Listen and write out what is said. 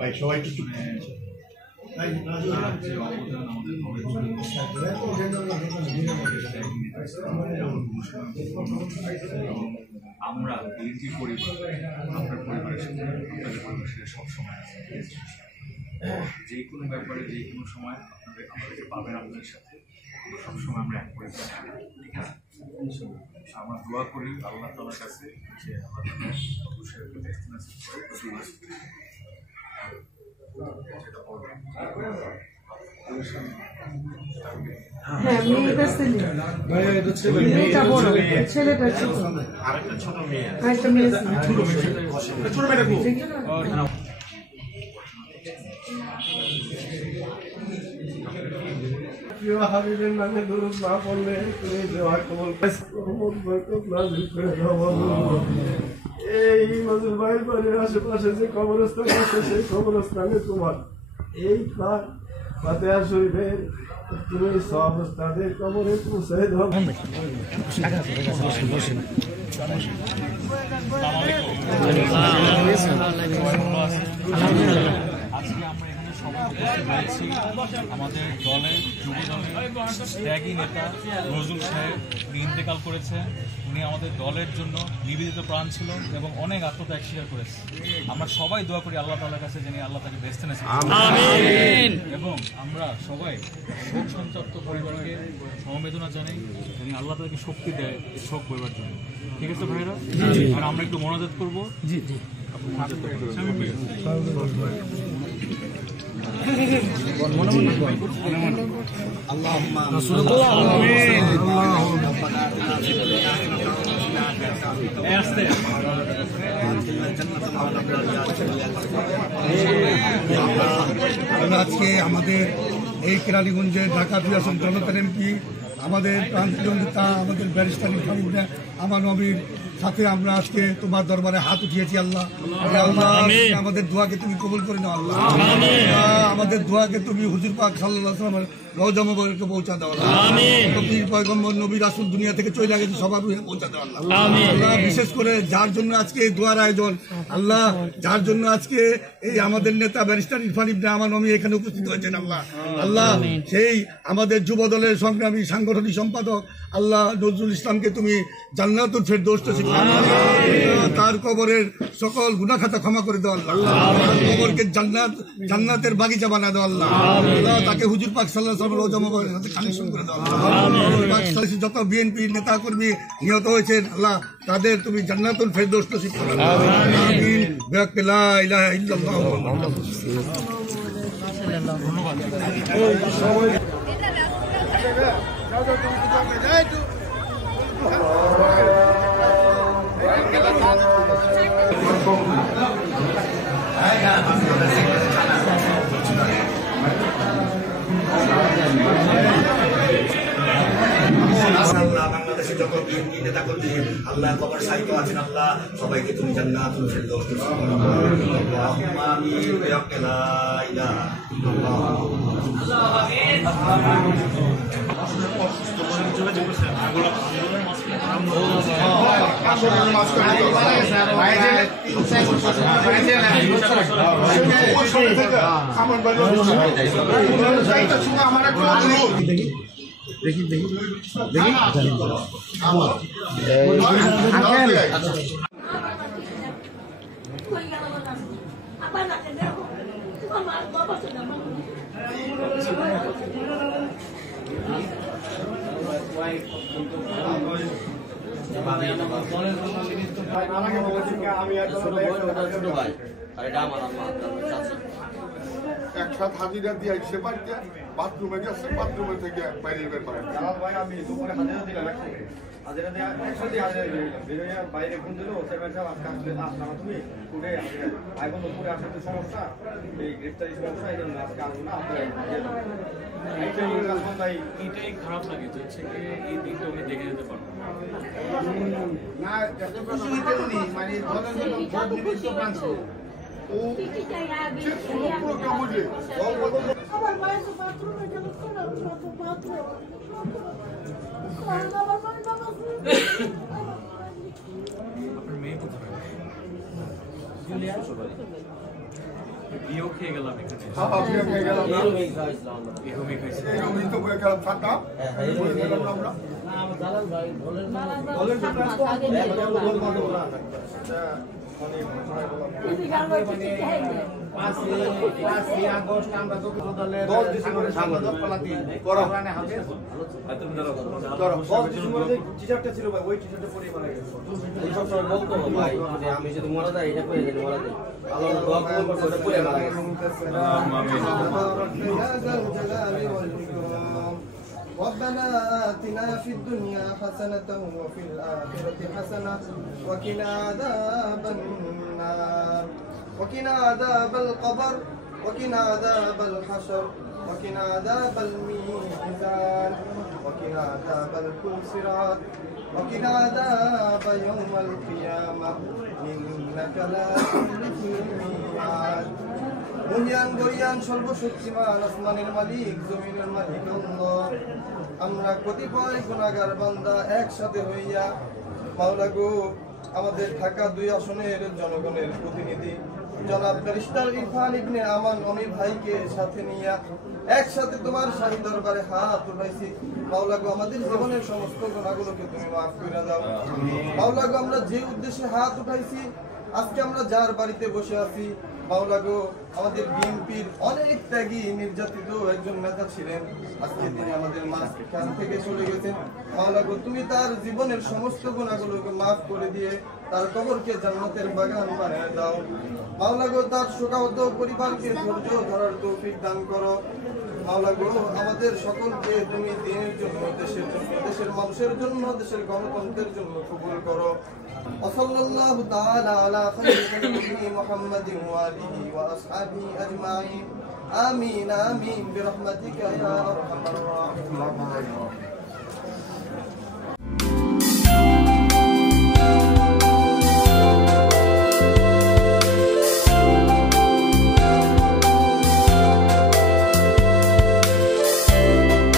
ভাই সবাই একটু চুপ আমরা বিএনপি পরিবার আপনার পরিবারের সাথে আপনাদের পরিবারের সবসময় আছে যে কোনো ব্যাপারে যে কোনো সময় আপনাদের আমাদেরকে পাবেন আপনাদের সাথে সবসময় আমরা এক পরিবার ঠিক আছে আমরা দোয়া করি আল্লাহ তাআলার কাছে যে আল্লাহ তাআলা অবশ্যই ছেলেটা ছোট আরেকটা ছোট মেয়ে আরেকটা মেয়ে ছোট মেয়েটা খুব হাবিবের নামে দুরূদ না পড়লে তুমি দোয়া কবুল এই মজুর ভাইয়ের বাড়ির আশেপাশে যে কবরস্থান আছে সেই কবরস্থানে তোমার এই ফাতিহা শরীফের তুমি সব উস্তাদের কবরে পৌঁছে দাও। আজকে আমরা এখানে সবাই রয়েছি আমাদের দলের যুব দলের ত্যাগী নেতা নজরুল সাহেব ইন্তেকাল করেছেন। উনি আমাদের দলের জন্য নিবেদিত প্রাণ ছিল এবং অনেক আত্মত্যাগ স্বীকার করেছে। আমরা সবাই দোয়া করি আল্লাহ তাআলার কাছে যেন আল্লাহ তাকে বেহেশতে নসিব করেন এবং আমরা সবাই শোক সন্তপ্ত পরিবারকে সমবেদনা জানাই যেন আল্লাহ তাকে শক্তি দেয় এই শোক বইবার জন্য। ঠিক আছে ভাইরা, আর আমরা একটু মনোজাত করবো। জি জি আজকে আমাদের এই কেরানীগঞ্জের ঢাকা ২ আসন জনতার এমপি আমাদের প্রান্তীয় নেতা আমাদের ব্যারিস্টার আমার নবীর সাথে আমরা আজকে তোমার দরবারে হাত উঠিয়েছি। আল্লাহ আমাদের দোয়াকে তুমি কবুল করে নাও। আল্লাহ আমাদের দোয়াকে তুমি হুজুর পাক সাল্লাল্লাহু আলাইহি ওয়াসাল্লামের রওজা মুবারকে পৌঁছা দাও। পীর পয়গম্বর নবী রাসূল দুনিয়া থেকে চলে গেছে, সবার রুহে পৌঁছা দাও। আল্লাহ বিশেষ করে যার জন্য আজকে এই দোয়ার আয়োজন, আল্লাহ যার জন্য আজকে এই আমাদের নেতা ব্যারিস্টার ইরফান ইবনে আমার নবী এখানে উপস্থিত হয়েছেন, আল্লাহ সেই আমাদের যুব দলের সংগ্রামী সাংগঠনিক সম্পাদক আল্লাহ নজরুল ইসলামকে তুমি জান্নাতুল ফেরদৌস নসিব করো। তার কবরের সকল গুনাহ খাতা ক্ষমা করে দাও। আল্লাহ কবরকে জান্নাতের বাগিচা বানা দাও। আল্লাহ তাকে হুজুর পাক সাল্লাল্লাহু আলাইহি ওয়াসাল্লাম রওজা মুবারকের সাথে কানেকশন করে দাও। যত বিএনপি নেতা কর্মী নিহত হয়েছেন আল্লাহ তাদের তুমি জান্নাতুল ফেরদৌস নসিব করো। আমিন বিহাক্কি লা ইলাহা ইল্লাল্লাহ। বাংলাদেশের যত বিএনপি নেতা কর্মী আল্লাহ কবর সাহিত্য আছেন, আল্লাহ সবাইকে তুমি জান্নাতুল ফেরদৌস নসিব করো। আল্লাহুম্মা আমিন বিহাক্কি লা ইলাহা দেখি আমি একসাথে হাজিরা দিয়ে এসে বাড়িতে বাথরুমে গেছে, বাথরুমে থেকে বাইরে বের করে। ভাই আমি দুপুরে হাজিরা দিলাম একসাথে, হাজিরা দিয়ে একসাথে হাজিরা দিলাম, বেরোয় বাইরে ফোন দিল চেয়ারম্যান সাহেব আজকে আসলে আসলাম তুমি উঠে হাজিরা ভাই বন্ধু পুরে আসলে তো সমস্যা, এই গ্রেফতারি সমস্যা, এই জন্য আজকে আসবো না আপনার এটাই খারাপ লাগে যে হচ্ছে কি এই দিনটা উনি দেখে যেতে পারবো না মানে ও যে সমগ্র কামড়ে আমার মায়ের তো বাথরুমে গেল বাথরুম আপনার মেয়ে কোথায় বিয়েও খেয়ে গেলাম এখানে এরকমই খাইছি এইরকমই তো বয়ে গেলাম থাকা আমরা টি-শার্টটা ছিল ভাই, ওই টি-শার্টটা পরে মারা গেছে। এই সব সময় বলতো ভাই যে আমি যদি মারা যাই এটা করে যদি মারা যাই আল্লাহ দোয়া কবুল করছে ওটা পরে মারা গেছে ربنا آتنا في الدنيا حسنة وفي الآخرة حسنة وقنا عذاب النار وقنا عذاب القبر وقنا عذاب الحشر وقنا عذاب الميزان وقنا عذاب الصراط وقنا عذاب يوم القيامة إنك لا تخلف الميعاد দুনিয়ান গরিয়ান সর্বশক্তিমান আসমানের মালিক জমিনের মালিক আল্লাহ আমরা কতিপয় গুনাহগার বান্দা একসাথে হইয়া মাওলা গো আমাদের ঢাকা 2 আসনের জনগণের প্রতিনিধি জনাব ব্যারিস্টার ইরফান ইবনে আমান অমির ভাইকে সাথে নিয়ে একসাথে তোমার শাহী দরবারে হাত উঠাইছি মাওলা গো আমাদের জীবনের সমস্ত গুনাহগুলোকে তুমি মাফ করে দাও মাওলা গো আমরা যে উদ্দেশ্যে হাত উঠাইছি আজকে আমরা যার বাড়িতে বসে আছি মাওলা গো আমাদের বিএনপির অনেক ত্যাগী নির্যাতিত একজন নেতা ছিলেন আজকে তিনি আমাদের মাঝখান থেকে চলে গেছেন মাওলা গো তুমি তার জীবনের সমস্ত গুনাহগুলোকে মাফ করে দিয়ে তার কবরকে জান্নাতের বাগান বানিয়ে দাও মাওলা গো তার শোকাহত পরিবারকে ধৈর্য ধরার তৌফিক দান করো মাওলা গো আমাদের সকলকে তুমি দিনের জন্য দেশের জন্য দেশের মানুষের জন্য দেশের গণতন্ত্রের জন্য কবুল করো وصلى الله تعالى على خير خلقه محمد وآله وأصحابه أجمعين آمين آمين برحمتك يا أرحم الراحمين